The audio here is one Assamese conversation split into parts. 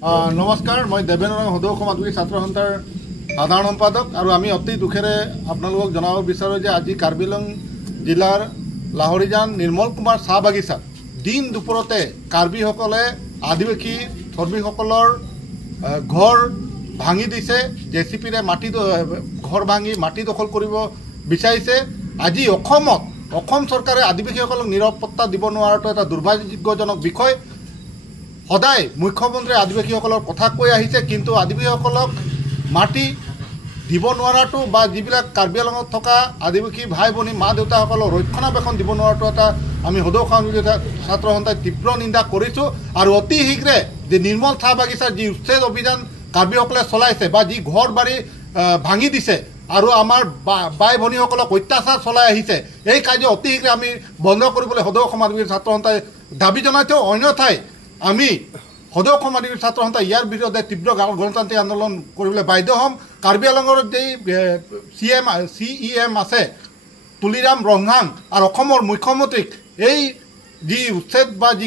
नमस्कार मैं देवेन्द्र सदৌ অসম আদিবাসী ছাত্ৰ সন্থাৰ সাধাৰণ সম্পাদক আৰু আমি অতি দুখেৰে আপোনালোকক জনাব বিচাৰোঁ যে আজি কাৰ্বি আংলং জিলাৰ লাহৰীজান নিৰ্মল কুমাৰ চাহ বাগিচাত দিন দুপৰতে কাৰ্বিসকলে আদিবাসী শ্ৰমিকসকলৰ ঘৰ ভাঙি দিছে জেচিপিৰে মাটি ঘৰ ভাঙি মাটি দখল কৰিব বিচাৰিছে। আজি অসম চৰকাৰে আদিবাসীসকলক নিৰাপত্তা দিব নোৱাৰাটো এটা দুৰ্ভাগ্যজনক বিষয়। সদায় মুখ্যমন্ত্ৰী আদিবাসীসকলৰ কথা কৈ আহিছে, কিন্তু আদিবাসীসকলক মাটি দিব নোৱাৰাটো বা যিবিলাক কাৰ্বি আংলঙত থকা আদিবাসী ভাই ভনী মা দেউতাসকলক ৰক্ষণাবেক্ষণ দিব নোৱাৰাটো এটা আমি সদৌ অসম ছাত্ৰ সন্থাই তীব্ৰ নিন্দা কৰিছোঁ। আৰু অতি শীঘ্ৰে যে নিৰ্মল চাহ বাগিচাৰ যি উচ্ছেদ অভিযান কাৰ্বিসকলে চলাইছে বা যি ঘৰ বাৰী ভাঙি দিছে আৰু আমাৰ বাই ভনীসকলক অত্যাচাৰ চলাই আহিছে, এই কাৰ্য অতি শীঘ্ৰে আমি বন্ধ কৰিবলৈ সদৌ অসম আদিবাসী ছাত্ৰ সন্থাই দাবী জনাইছোঁ। অন্যথাই আমি সদৌ অসম আদিবাসী ছাত্ৰ সন্থাই ইয়াৰ বিৰুদ্ধে তীব্ৰ গণতান্ত্ৰিক আন্দোলন কৰিবলৈ বাধ্য হ'ম। কাৰ্বি আংলঙৰ যি CEM আছে তুলিৰাম ৰংহাং আৰু অসমৰ মুখ্যমন্ত্ৰীক এই যি উচ্ছেদ বা যি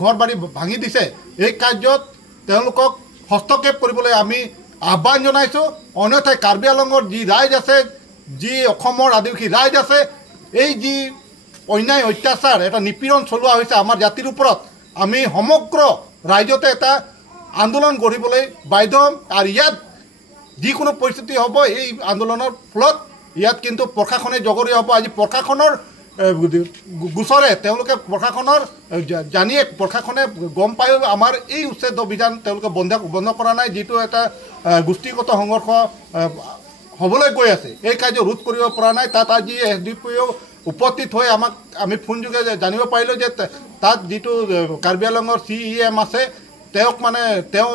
ঘৰ বাৰী ভাঙি দিছে এই কাৰ্যত তেওঁলোকক হস্তক্ষেপ কৰিবলৈ আমি আহ্বান জনাইছোঁ। অন্যথাই কাৰ্বি আংলঙৰ যি ৰাইজ আছে, যি অসমৰ আদিবাসী ৰাইজ আছে, এই যি অন্যায় অত্যাচাৰ এটা নিপীড়ন চলোৱা হৈছে আমাৰ জাতিৰ ওপৰত, আমি সমগ্ৰ ৰাজ্যতে এটা আন্দোলন গঢ়িবলৈ বাধ্য হ'ম। আৰু ইয়াত যিকোনো পৰিস্থিতি হ'ব এই আন্দোলনৰ ফলত ইয়াত কিন্তু প্ৰশাসনে জগৰীয়া হ'ব। আজি প্ৰশাসনৰ গোচৰে তেওঁলোকে প্ৰশাসনে গম পায়ো আমাৰ এই উচ্ছেদ অভিযান তেওঁলোকে বন্ধ কৰা নাই, যিটো এটা গোষ্ঠীগত সংঘৰ্ষ হ'বলৈ গৈ আছে, এই কাৰ্য ৰোধ কৰিব পৰা নাই। তাত আজি SDPO উপস্থিত হৈ আমি ফোনযোগে জানিব পাৰিলোঁ যে তাত যিটো কাৰ্বি আংলঙৰ CEM আছে তেওঁ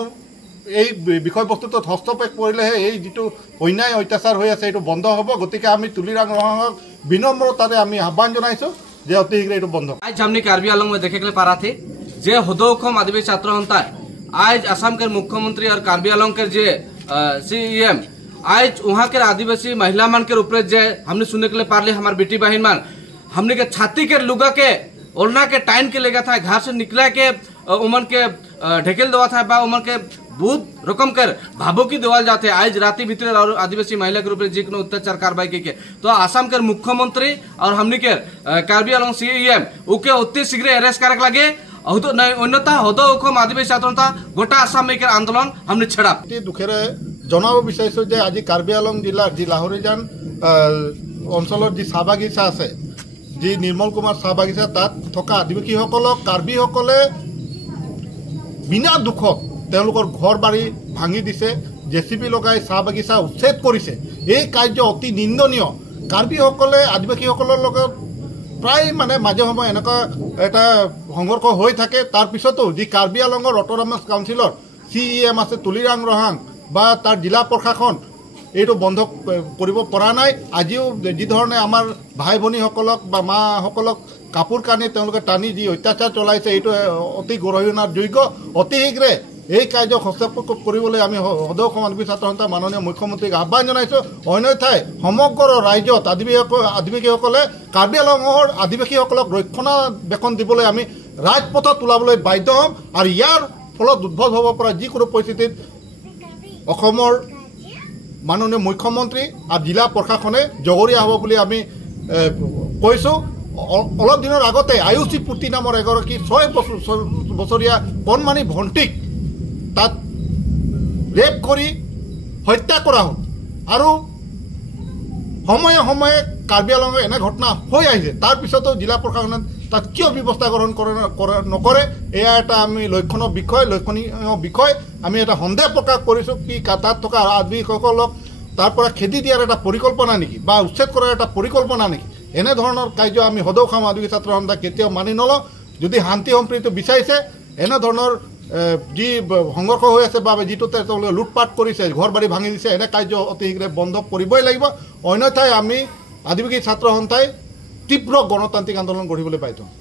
এই বিষয়বস্তুটোত হস্তক্ষেপ কৰিলেহে এই যিটো অন্যায় অত্যাচাৰ হৈ আছে এইটো বন্ধ হ'ব। গতিকে আমি তুলিৰাম ৰহমানক বিনম্ৰতাৰে আমি আহ্বান জনাইছোঁ যে অতি শীঘ্ৰে এইটো বন্ধ। आज हमने कार्बी आंगलंग में देखे के लिए पारा थे जे सदৌ অসম आदिवासी छात्र संस्था आज असम के मुख्यमंत्री और कार्बी आंगलंग के जे CEM आज वहाँ के आदिवासी महिला मान के ऊपर जे हमने सुनने के लिए पारले हमारे बेटी बहन मान हमने के छाती के लुगा के ओढ़ना के टाइन के लेगा था, घर से निकला के उमन के ढकेल देवा था बा उमन के बहुत रकम कर भावो की देवाल जाते आज राती भीतर और आदिवासी महिला के ऊपर जिन अत्याचार कार्रवाई के तो आसाम के मुख्यमंत्री और हमने के कार्बी आंगलंग CEM ओके अति शीघ्र अरेस्ट करे लगे। अन्यथा सदৌ অসম আদিবাসী ছাত্ৰ সন্থা গোটা আসাম মেকৰ আন্দোলন हमने छेड़ा। দুখেৰে জনাব বিচাৰিছোঁ যে আজি কাৰ্বি আংলং জিলাৰ যি লাহৰীজান অঞ্চলৰ যি চাহ বাগিচা আছে, যি নিৰ্মল কুমাৰ চাহ বাগিচা, তাত থকা আদিবাসীসকলক কাৰ্বিসকলে বিনা দুখত তেওঁলোকৰ ঘৰ বাৰী ভাঙি দিছে, জেচিপি লগাই চাহ বাগিচা উচ্ছেদ কৰিছে। এই কাৰ্য অতি নিন্দনীয়। কাৰ্বিসকলে আদিবাসীসকলৰ লগত প্ৰায় মাজে সময়ে এনেকুৱা এটা সংঘৰ্ষ হৈ থাকে। তাৰপিছতো যি কাৰ্বি আংলঙৰ অট'নমাছ কাউন্সিলৰ CEM আছে তুলিৰাম ৰহাং বা তাৰ জিলা প্ৰশাসন এইটো বন্ধ কৰিব পৰা নাই। আজিও যি ধৰণে আমাৰ ভাই ভনীসকলক বা মাসকলক কাপোৰ কানি তেওঁলোকে টানি যি অত্যাচাৰ চলাইছে এইটো অতি গৰিহণাৰ যোগ্য। অতি শীঘ্ৰে এই কাৰ্য হস্তক্ষেপ কৰিবলৈ আমি সদৌ অসম আদিবাসী ছাত্ৰ সন্থাৰ মাননীয় মুখ্যমন্ত্ৰীক আহ্বান জনাইছোঁ। অন্যথাই সমগ্ৰ ৰাজ্যত আদিবাসীসকলে কাৰ্বি আংলঙৰ আদিবাসীসকলক ৰক্ষণাবেক্ষণ দিবলৈ আমি ৰাজপথত ওলাবলৈ বাধ্য হ'ম। আৰু ইয়াৰ ফলত উদ্ভৱ হ'ব পৰা যিকোনো পৰিস্থিতিত অসমৰ মাননীয় মুখ্যমন্ত্ৰী আৰু জিলা প্ৰশাসনে জগৰীয়া হ'ব বুলি আমি কৈছোঁ। অলপ দিনৰ আগতে আয়ুষী পুতি নামৰ এগৰাকী 6 বছৰীয়া কণমানি ভণ্টিক তাত ৰেপ কৰি হত্যা কৰা হ'ল। আৰু সময়ে সময়ে কাৰ্বি আংলঙত এনে ঘটনা হৈ আহিছে। তাৰপিছতো জিলা প্ৰশাসনে তাত কিয় ব্যৱস্থা গ্ৰহণ নকৰে, এয়া এটা আমি লক্ষণীয় বিষয়। আমি এটা সন্দেহ প্ৰকাশ কৰিছোঁ কি তাত থকা আদিবাসীসকলক তাৰ পৰা খেদি দিয়াৰ এটা পৰিকল্পনা নেকি বা উচ্ছেদ কৰাৰ এটা পৰিকল্পনা নেকি? এনেধৰণৰ কাৰ্য আমি সদৌ অসম আদিবাসী ছাত্ৰ সন্থাই কেতিয়াও মানি নলওঁ। যদি শান্তি সম্প্ৰীতি বিচাৰিছে, এনেধৰণৰ যি সংঘৰ্ষ হৈ আছে বা যিটোতে তেওঁলোকে লুটপাট কৰিছে, ঘৰ বাৰী ভাঙি দিছে, এনে কাৰ্য অতি শীঘ্ৰে বন্ধ কৰিবই লাগিব। অন্যথাই আমি আদিবাসী ছাত্ৰ সন্থাই তীব্ৰ গণতান্ত্ৰিক আন্দোলন গঢ়িবলৈ বাধ্য হ'ম।